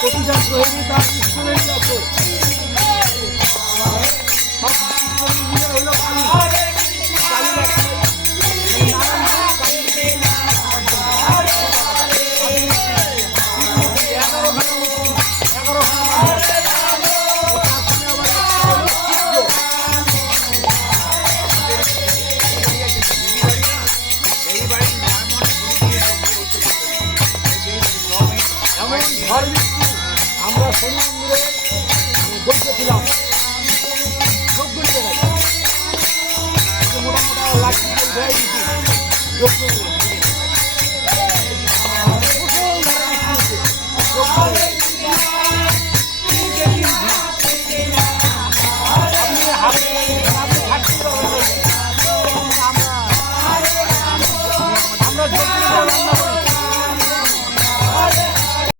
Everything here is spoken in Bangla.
প্রতিটা গ্রহেরই তার ইনস্ট্রুমেন্ট আছে। সব ইঞ্জিনিয়ার হইল কালির একটাই আমরা শনি মন্দিরে বসেছিলাম মোটা মোটা লাঠি দেয় দিচ্ছি